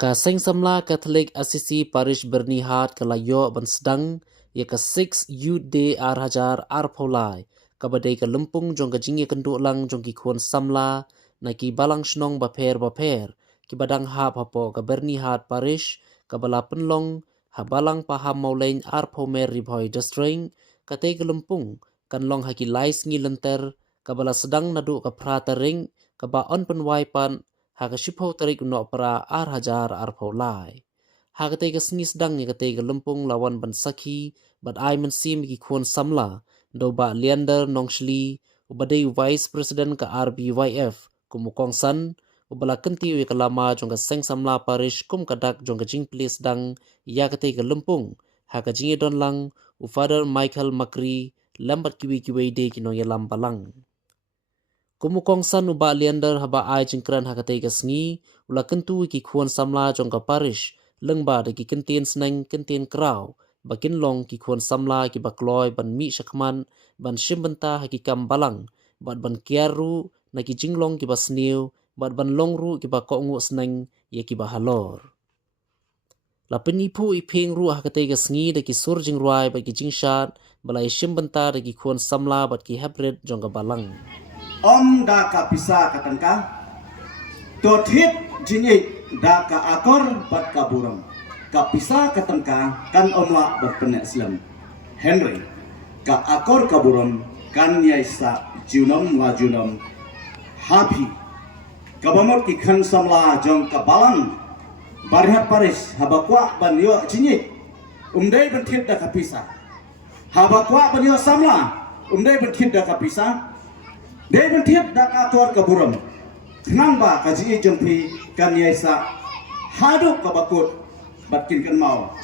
Kaseng Samla Catholic Assisi Parish Bernihat Kalayo Ban Sedang ya ka 6 Youth Day Hajar Polai kabadai ka lempung jong ka jingi kenduk lang jong ki kuan samla na ki balang shnong baper ki badang hap hapo ka Bernihat Parish ka bala penlong ha balang paham maulain Pomer Ribhoi District katai ka lempung kan long haki lais ngi lenter ka bala sedang nadu ka prata ring ka ba on penwaipan haka shipho tarik no para hajar polai haka te ka sngi sedang ni ka te ka lempung lawan ban sakhi bat ai men sim ki khon samla do ba Leander Nongshli ubadai vice president ka RBYF kumukong san ubala kenti wi kalama jong ka seng samla parish kum kadak jong ka jing place dang ya ka te ka lempung haka jingi don lang u father Michael Makri lambat kiwi de kinong yalam balang kumukong san uba Leander haba ai jingkran hakatay kasngi ula kentu ki kuan samla jong ka parish lengba de ki kentin sneng kentin kraw bakin long ki kuan samla ki bakloy ban mi shakman ban shimbenta hakikam balang ban kiaru na ki jinglong ki basniu ban longru ki bakongu sneng ye ki bahalor la penipu iping ru hakatay kasngi de ki sur jingruai ba ki jingshat balai shimbenta de ki kuan samla bat ki habred jong ka balang da ka pisa katangka tot hit jingi da ka akor bat ka buram ka pisa katangka kan omla bat penek Islam Henry ka akor ka buram kan yaisa junom la junom happy ka bamot ki khan samla jong ka balang Bernihat Parish habakwa ban yo jingi umdai ban hit da ka pisa habakwa ban yo samla umdai ban hit da ka pisa Deben tiap dak akor kaburam. Kenamba kaji jempi kan yaisa haduk kabakut batkin kan mau.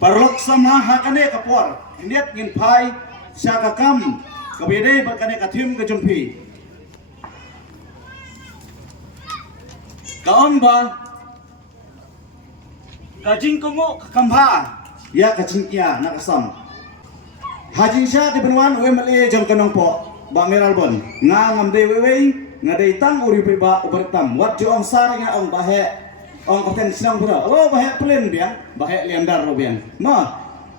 Parlok sama hakane kapor. Niat ngin pai syakakam kabede bakane katim ke jempi. Kaomba kajing kongo kakamba ya kajing kia nakasam. Hajin sya di benuan wemeli jam kanong po. Ba meralbon nga ngamde wewe ngadai tang uri pe ba ubertam wat jo ong sar nga ong bahe ong koten sinang pura oh bahe plen biang bahe liandar ro biang no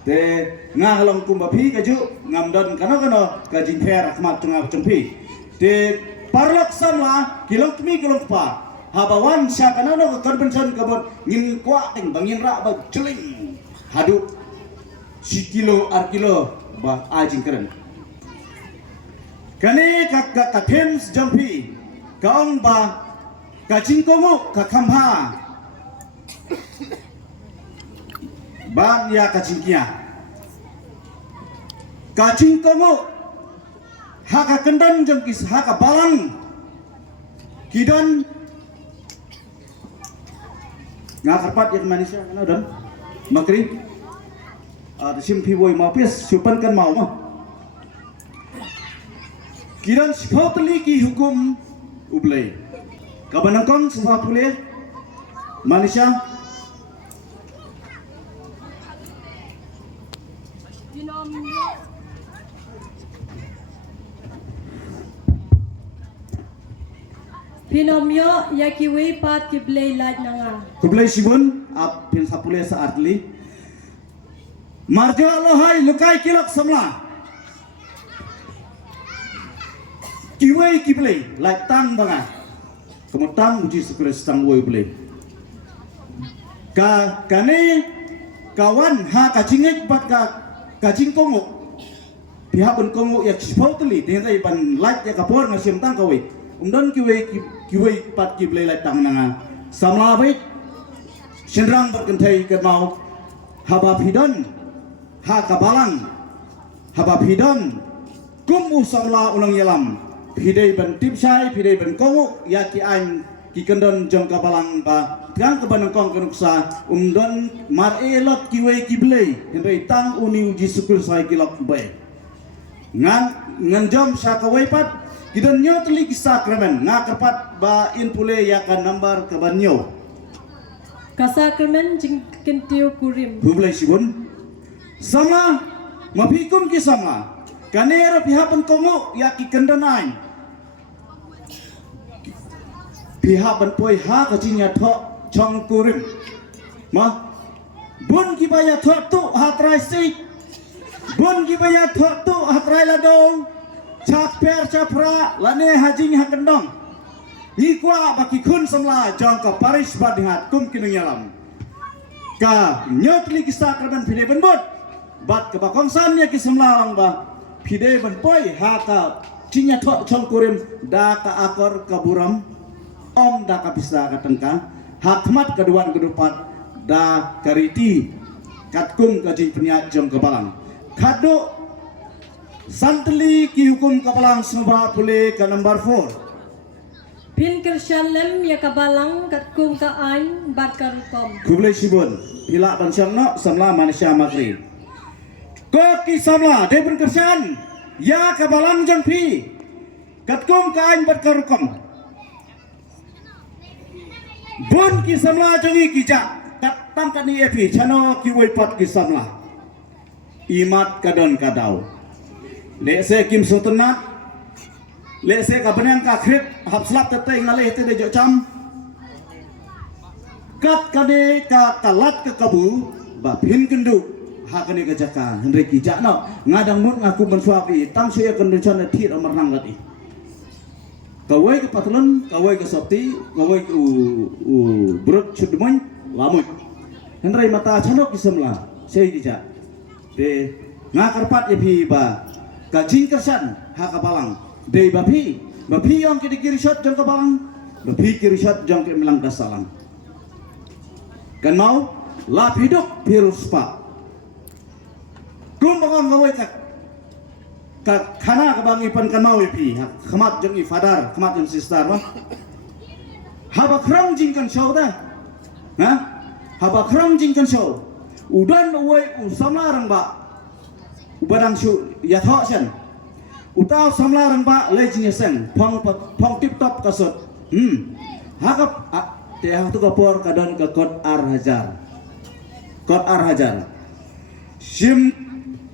te nga long kumba phi ka ju ngamdon kano ka jinfer akmat tunga chumpi te parlok samla kilong tmi kilong pa habawan sya kanano ka convention kabot ngin kwa ting bangin ra ba celing hadu si kilo ar kilo ba ajing keren kani ka Thames jampi kaong ba ka jingkongu ka khamha ban ya ka jingkia ka jingkongu ha ka kendan jong kis ha ka balang kidon nga karpat ya Malaysia kana don makri simpi boy mapis supan kan mau mah Kiran sepatli ki hukum ublay. Kabanangkong sepatli Malaysia. Pinomyo yakiwi pat kiblay lad nga. Kublay sibun ap pin sapule sa artli. Marjo alohai lukai kilok samla. Kiwai kiblay like tang banga kemudian uji sekeres tang woi blay ka kane kawan ha kacingek bat kacing kongo pihak pun kongo ya sepotli dengan ban like ya kapor ngasim tang kawe umdan kiwai pat kiblay like tang nanga samla baik senrang berkentai ke mau habab hidon ha kabalang habab hidon kum samla ulang yalam Pidai ban tipsai, pidai ban kongu, ya ki an ki kendon jong kabalang ba, tiang kebanang kong kenuksa, don mar elot kiwei kiblei, henry tang uni uji sukul sai kilok bay. Ngan jom sa kawai pat, kidon nyo teli sakramen, nga kerpat ba in pule ya kan nambar kebanyo. Kasakramen jing kentiu kurim. Hublai sibun, sama mapikum ki sama, kanero pihapan kongu ya ki kendonain. Pihak banpoi ha kacinya thok chong kurim ma bun gibaya thot tu hatrai si bun gibaya thot tu hatrai ladong chak per chapra lane hajing hakendong hikwa baki kun samla jong ka Paris badhat kum kinunyalam ka nyotli kisah kerban pide benbot bat ke bakongsan nya kisamlang ba pide ben poi ha ka cinya thok chong kurim da ka akor ka buram om da ka bisa ka tengka hakmat keduan kedupat da kariti katkum ka jing peniat jong ka balang kado santli ki hukum ka balang semba pule ka number 4 Pin Kershalem ya kabalang kat kum ka ain bat karukom. kublai sibun pila ban syangno samla manusia magri ko ki samla debun kersan ya kabalang jong pi katkum ka ain bat karukom bun ki samla jongi ki ja kat tam kan ni epi chano ki wei pat ki samla imat kadon kadau le se kim sotenat le se ka benang ka khrip hap slap tete ngale te de jo cham kat kade ka kalat ka kabu ba phin kendu ha kane ka jaka henry ki ja no ngadang mut ngaku bensuapi tang suya kendu chon thi amar nang lati kawai ke patlon kawai ke sopti kawai ke brut chudmoy lamut henry mata chano kisamla sei ki ja de ngakarpat epi ba ka jingkersan ha ka balang de bapi yang kiri kiri shot jong kabalang bapi kiri shot jong ke melang dasalang kan mau lap hidup virus pak kum bangam gawai ka khana ka bangi pan kan mau pi khamat jong i fadar khamat jong sistar mah haba krang jing kan show da ha haba krang jing kan show udan uai usamla rang ba ubadang shu ya tho sen utaw samla rang ba lejing sen phong tip top kasut hakap te ha tu kapor kadon ka kod ar hajar sim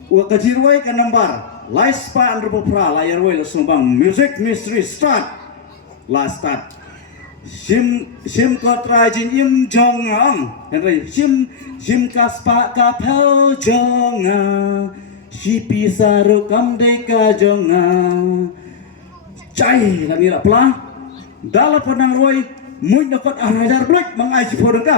wa kajirwai ka number last pa andro pra layar wai sumbang music mystery start last start sim kod rajin im jong ang henry sim kaspa ka phao jong si pisaru kam deka jonga cai lagi la pla dala panang roi mun nakot arajar blek mangai si podengka